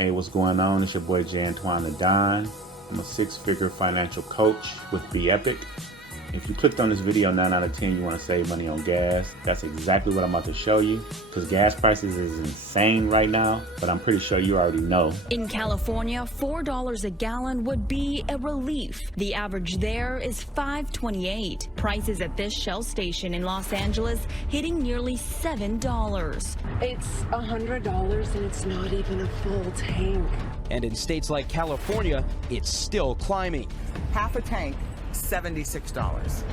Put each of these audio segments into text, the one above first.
Hey, what's going on? It's your boy jantointhedon. I'm a six-figure financial coach with Bepic. If you clicked on this video, 9 out of 10 you want to save money on gas. That's exactly what I'm about to show you, because gas prices is insane right now, but I'm pretty sure you already know. In California, $4 a gallon would be a relief. The average there is $5.28. Prices at this Shell station in Los Angeles hitting nearly $7. It's $100 and it's not even a full tank. And in states like California, it's still climbing. Half a tank, $76.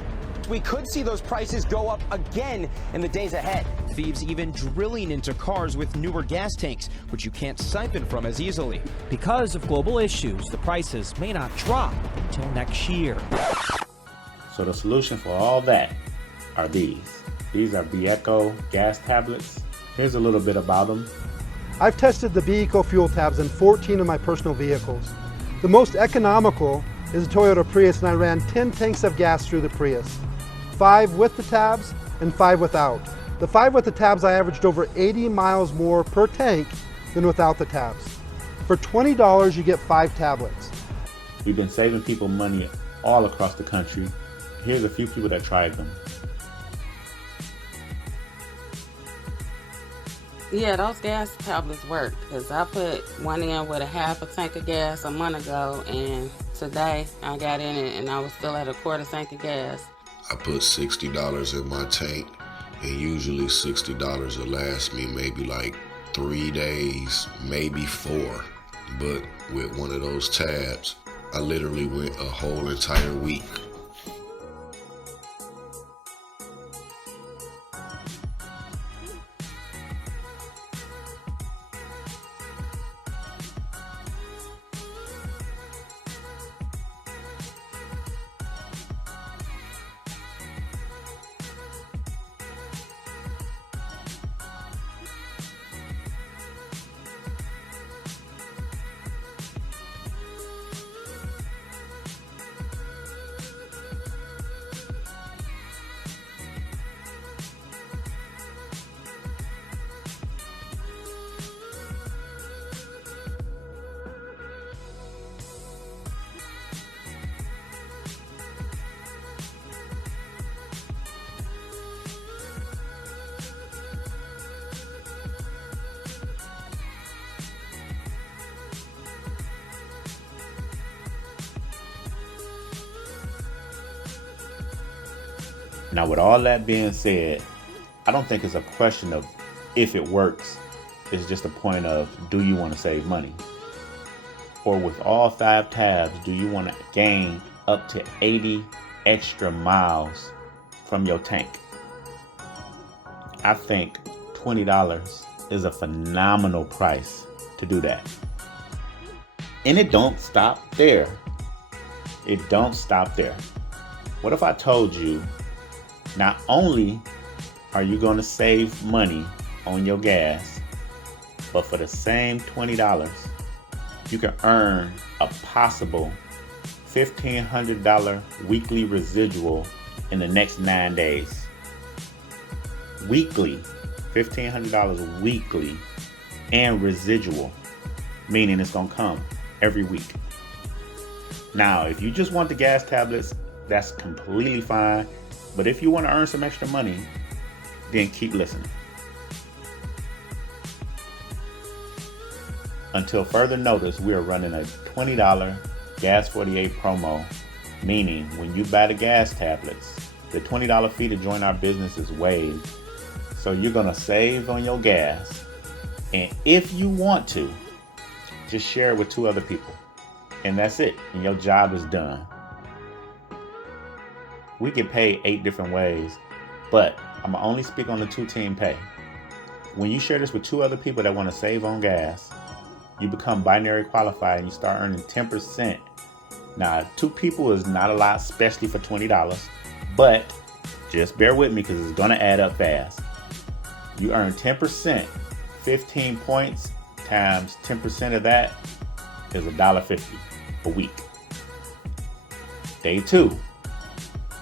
We could see those prices go up again in the days ahead. Thieves even drilling into cars with newer gas tanks, which you can't siphon from as easily. Because of global issues, the prices may not drop until next year. So the solution for all that are these. These are Beco gas tablets. Here's a little bit about them. I've tested the Beco fuel tabs in 14 of my personal vehicles. The most economical is a Toyota Prius, and I ran 10 tanks of gas through the Prius. 5 with the tabs and 5 without. The 5 with the tabs, I averaged over 80 miles more per tank than without the tabs. For $20, you get 5 tablets. We've been saving people money all across the country. Here's a few people that tried them. Yeah, those gas tablets work, because I put one in with a half a tank of gas a month ago, and today I got in it and I was still at a quarter tank of gas. I put $60 in my tank, and usually $60 will last me maybe like 3 days, maybe 4. But with one of those tabs, I literally went a whole entire week. Now, with all that being said, I don't think it's a question of if it works. It's just a point of, do you want to save money? Or with all 5 tabs, do you want to gain up to 80 extra miles from your tank? I think $20 is a phenomenal price to do that. And it don't stop there. It don't stop there. What if I told you, not only are you going to save money on your gas, but for the same $20, you can earn a possible $1,500 weekly residual in the next 9 days. Weekly, $1,500 weekly, and residual, meaning it's going to come every week. Now, if you just want the gas tablets, that's completely fine. But if you want to earn some extra money, then keep listening. Until further notice, we are running a $20 Gas 48 promo, meaning when you buy the gas tablets, the $20 fee to join our business is waived. So you're going to save on your gas. And if you want to, just share it with 2 other people. And that's it. And your job is done. We get paid 8 different ways, but I'm gonna only speak on the 2-team pay. When you share this with 2 other people that want to save on gas, you become binary qualified and you start earning 10%. Now, 2 people is not a lot, especially for $20, but just bear with me because it's gonna add up fast. You earn 10%, 15 points times 10% of that is $1.50 a week. Day 2.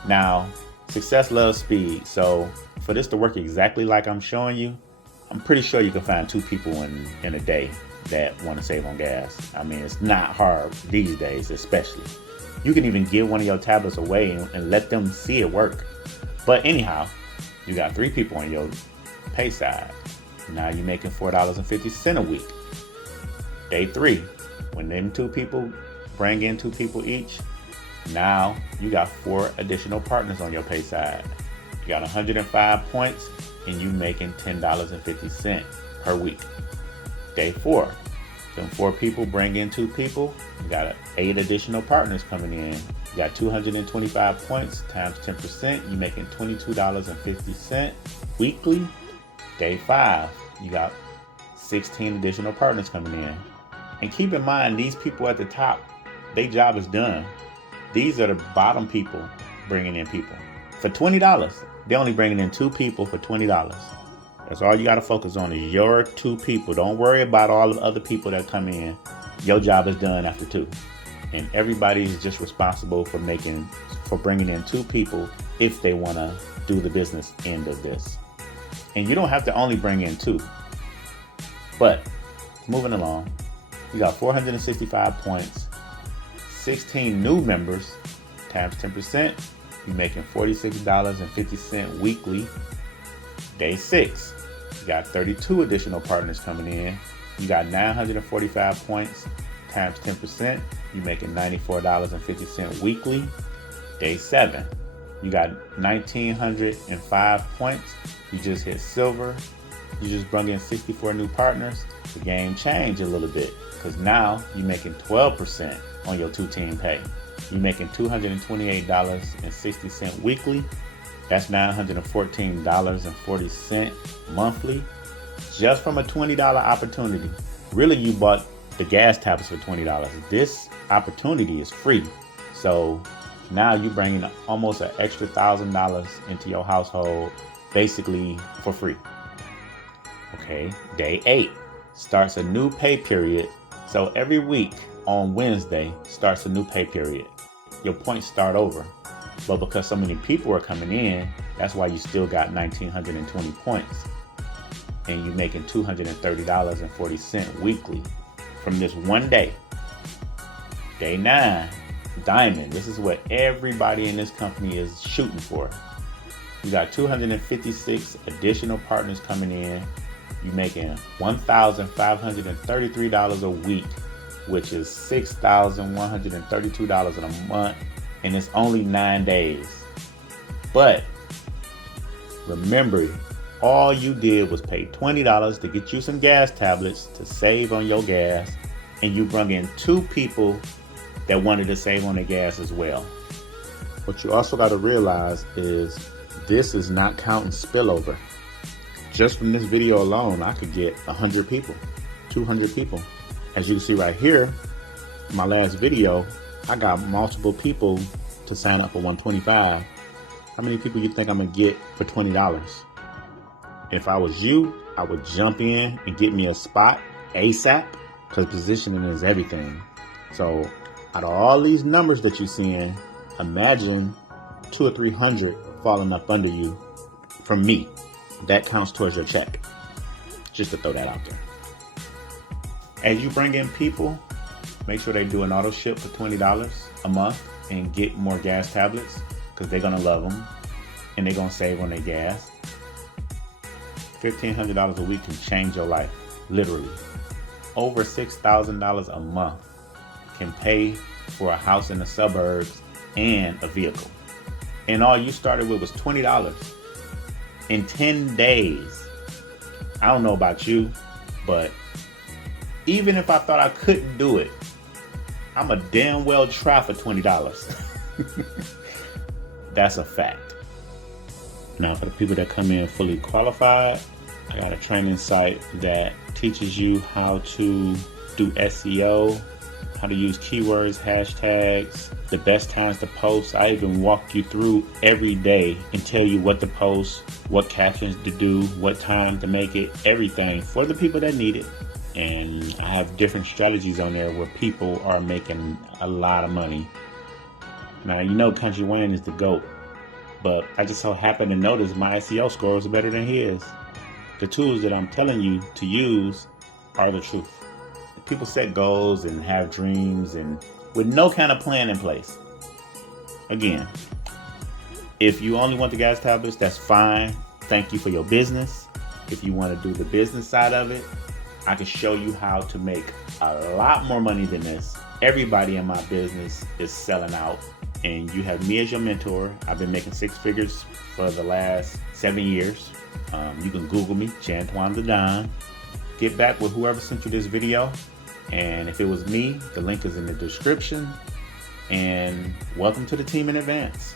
Now, success loves speed, so for this to work exactly like I'm showing you, I'm pretty sure you can find 2 people in a day that want to save on gas. I mean, it's not hard these days, especially. You can even give one of your tablets away and let them see it work. But anyhow, you got 3 people on your pay side. Now you're making $4.50 a week. Day 3, when them 2 people bring in 2 people each, now you got 4 additional partners on your pay side. You got 105 points and you making $10.50 per week. Day 4, them 4 people bring in 2 people. You got 8 additional partners coming in. You got 225 points times 10%. You're making $22.50 weekly. Day 5, you got 16 additional partners coming in. And keep in mind, these people at the top, their job is done. These are the bottom people bringing in people. For $20, they're only bringing in 2 people for $20. That's all you got to focus on is your 2 people. Don't worry about all the other people that come in. Your job is done after 2. And everybody is just responsible for bringing in 2 people if they want to do the business end of this. And you don't have to only bring in 2. But moving along, you got 465 points, 16 new members times 10%. You're making $46.50 weekly. Day 6, you got 32 additional partners coming in. You got 945 points times 10%. You're making $94.50 weekly. Day 7, you got 1,905 points. You just hit silver. You just brought in 64 new partners. The game changed a little bit because now you're making 12% on your 2-team pay. You're making $228.60 weekly. That's $914.40 monthly, just from a $20 opportunity. Really, you bought the gas tablets for $20. This opportunity is free. So now you're bringing almost an extra $1,000 into your household, basically for free. Okay, day 8 starts a new pay period. So every week on Wednesday starts a new pay period. Your points start over. But because so many people are coming in, that's why you still got 1,920 points. And you're making $230.40 weekly from this one day. Day 9, Diamond. This is what everybody in this company is shooting for. You got 256 additional partners coming in. You're making $1,533 a week, which is $6,132 in a month. And it's only 9 days. But remember, all you did was pay $20 to get you some gas tablets to save on your gas. And you brought in 2 people that wanted to save on their gas as well. What you also got to realize is this is not counting spillover. Just from this video alone, I could get 100 people, 200 people. As you can see right here, my last video, I got multiple people to sign up for 125. How many people you think I'm gonna get for $20? If I was you, I would jump in and get me a spot ASAP, because positioning is everything. So out of all these numbers that you're seeing, imagine 200 or 300 falling up under you from me. That counts towards your check. Just to throw that out there. As you bring in people, make sure they do an auto ship for $20 a month and get more gas tablets, because they're gonna love them and they're gonna save on their gas. $1,500 a week can change your life, literally. Over $6,000 a month can pay for a house in the suburbs and a vehicle. And all you started with was $20 in 10 days. I don't know about you, but even if I thought I couldn't do it, I'm a damn well try for $20. That's a fact. Now for the people that come in fully qualified, I got a training site that teaches you how to do SEO, how to use keywords, hashtags, the best times to post. I even walk you through every day and tell you what to post, what captions to do, what time to make it, everything for the people that need it. And I have different strategies on there where people are making a lot of money. Now, you know Country Wayne is the GOAT, but I just so happen to notice my SEO score is better than his. The tools that I'm telling you to use are the truth. people set goals and have dreams and with no kind of plan in place. Again, if you only want the gas tablets, that's fine. Thank you for your business. If you want to do the business side of it, I can show you how to make a lot more money than this. Everybody in my business is selling out, and you have me as your mentor. I've been making 6 figures for the last 7 years. You can Google me, jantointhedon. Get back with whoever sent you this video, and if it was me, the link is in the description. And welcome to the team in advance.